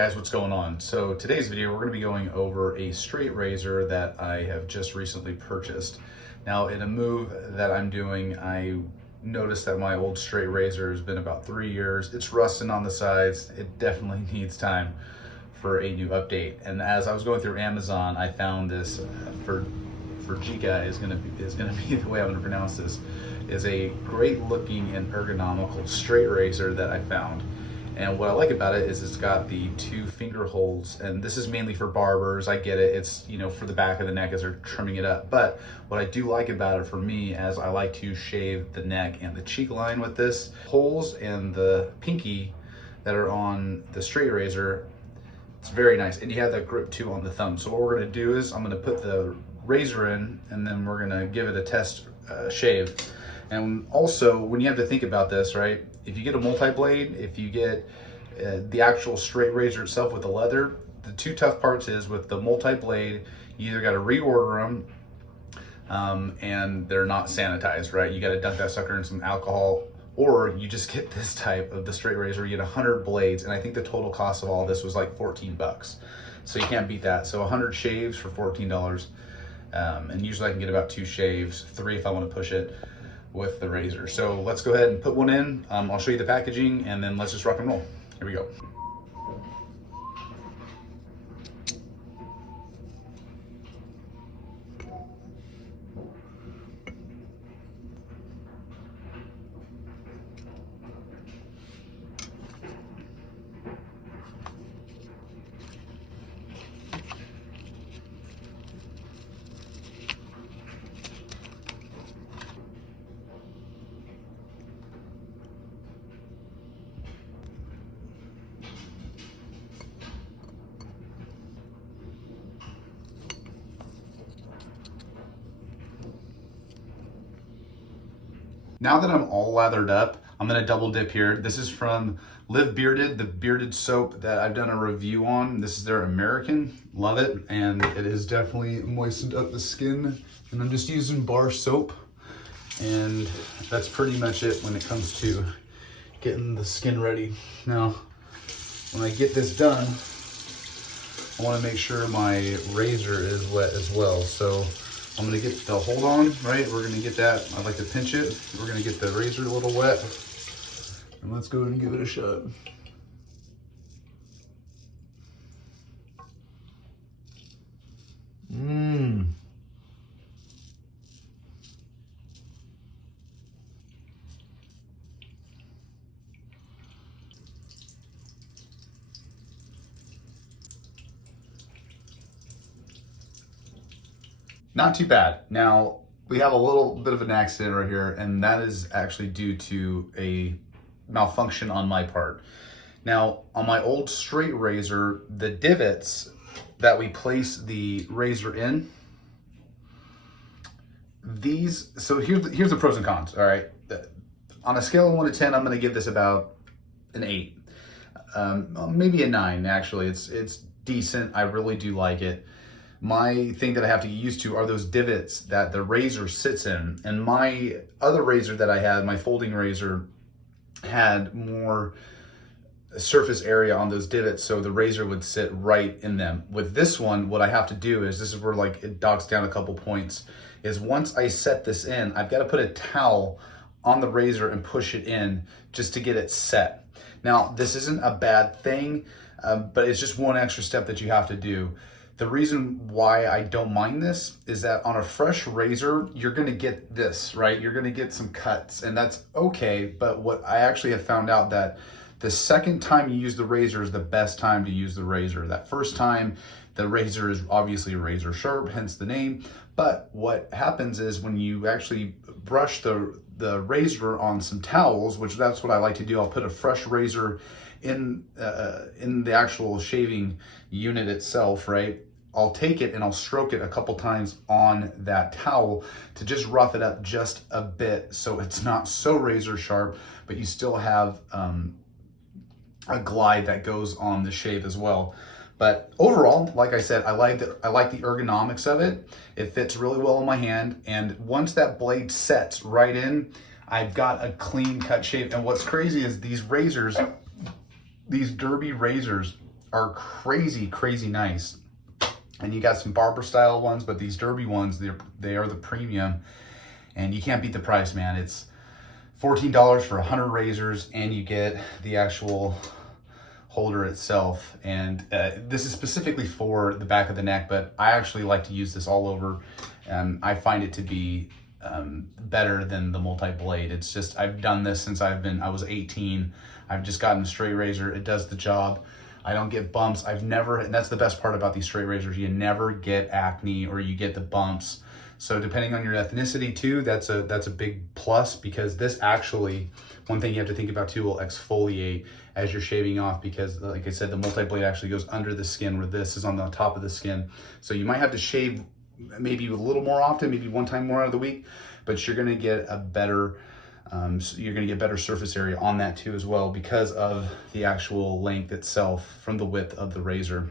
Hey guys, what's going on? So today's video, we're going to be going over a straight razor that I have just recently purchased. Now, in a move that I'm doing, I noticed that my old straight razor has been about 3 years. It's rusting on the sides. It definitely needs time for a new update. And as I was going through Amazon, I found this Forgica is gonna be the way I'm gonna pronounce this, is a great looking and ergonomical straight razor that I found. And what I like about it is it's got the 2 finger holes, and this is mainly for barbers. I get it, it's, you know, for the back of the neck as they're trimming it up. But what I do like about it for me, as I like to shave the neck and the cheek line with this, holes and the pinky that are on the straight razor, it's very nice. And you have that grip too on the thumb. So what we're gonna do is I'm gonna put the razor in, and then we're gonna give it a test shave. And also, when you have to think about this, right? If you get a multi-blade, if you get the actual straight razor itself with the leather, the 2 tough parts is with the multi-blade, you either got to reorder them and they're not sanitized, right? You got to dunk that sucker in some alcohol, or you just get this type of the straight razor. You get 100 blades, and I think the total cost of all this was like 14 bucks. So you can't beat that. So 100 shaves for $14. And usually I can get about 2 shaves, 3 if I want to push it, with the razor. So let's go ahead and put one in. I'll show you the packaging, and then let's just rock and roll. Here we go. Now that I'm all lathered up, I'm gonna double dip here. This is from Live Bearded, the bearded soap that I've done a review on. This is their American, love it. And it has definitely moistened up the skin. And I'm just using bar soap. And that's pretty much it when it comes to getting the skin ready. Now, when I get this done, I wanna make sure my razor is wet as well. So I'm gonna get the hold on, right? We're gonna get that, I like to pinch it. We're gonna get the razor a little wet. And let's go ahead and give it a shot. Not too bad. Now, we have a little bit of an accident right here, and that is actually due to a malfunction on my part. Now, on my old straight razor, the divots that we place the razor in, so here's the pros and cons, all right? On a scale of 1 to 10, I'm gonna give this about an 8. Maybe a 9, actually. It's decent, I really do like it. My thing that I have to get used to are those divots that the razor sits in. And my other razor that I had, my folding razor, had more surface area on those divots, so the razor would sit right in them. With this one, what I have to do is, this is where like it docks down a couple points, is once I set this in, I've got to put a towel on the razor and push it in just to get it set. Now, this isn't a bad thing, but it's just one extra step that you have to do. The reason why I don't mind this is that on a fresh razor, you're gonna get this, right? You're gonna get some cuts, and that's okay. But what I actually have found out, that the second time you use the razor is the best time to use the razor. That first time, the razor is obviously razor sharp, hence the name. But what happens is when you actually brush the razor on some towels, which that's what I like to do, I'll put a fresh razor in the actual shaving unit itself, right? I'll take it and I'll stroke it a couple times on that towel to just rough it up just a bit, so it's not so razor sharp, but you still have a glide that goes on the shave as well. But overall, like I said, I like the ergonomics of it. It fits really well in my hand, and once that blade sets right in, I've got a clean cut shave. And what's crazy is these razors, these derby razors, are crazy, crazy nice. And you got some barber style ones, but these derby ones, they are the premium, and you can't beat the price, man. It's $14 for 100 razors, and you get the actual holder itself. And this is specifically for the back of the neck, but I actually like to use this all over. I find it to be better than the multi-blade. It's just, I've done this since I was 18. I've just gotten a straight razor. It does the job. I don't get bumps. And that's the best part about these straight razors. You never get acne or you get the bumps. So depending on your ethnicity too, that's a big plus, because this actually, one thing you have to think about too, will exfoliate as you're shaving off, because like I said, the multi-blade actually goes under the skin, where this is on the top of the skin. So you might have to shave maybe a little more often, maybe one time more out of the week, but you're gonna get a better, surface area on that too as well, because of the actual length itself from the width of the razor.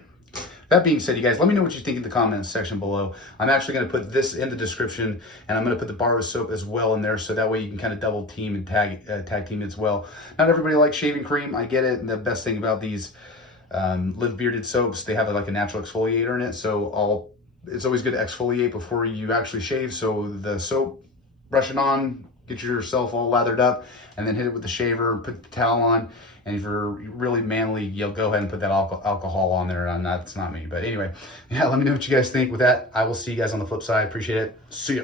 That being said, you guys, let me know what you think in the comments section below. I'm actually going to put this in the description, and I'm going to put the bar of soap as well in there, so that way you can kind of double team and tag team as well. Not everybody likes shaving cream, I get it, and the best thing about these live bearded soaps, they have like a natural exfoliator in it, so it's always good to exfoliate before you actually shave. So the soap, brush it on, get yourself all lathered up, and then hit it with the shaver, put the towel on. And if you're really manly, you'll go ahead and put that alcohol on there. And that's not me. But anyway, yeah, let me know what you guys think. With that, I will see you guys on the flip side. Appreciate it. See ya.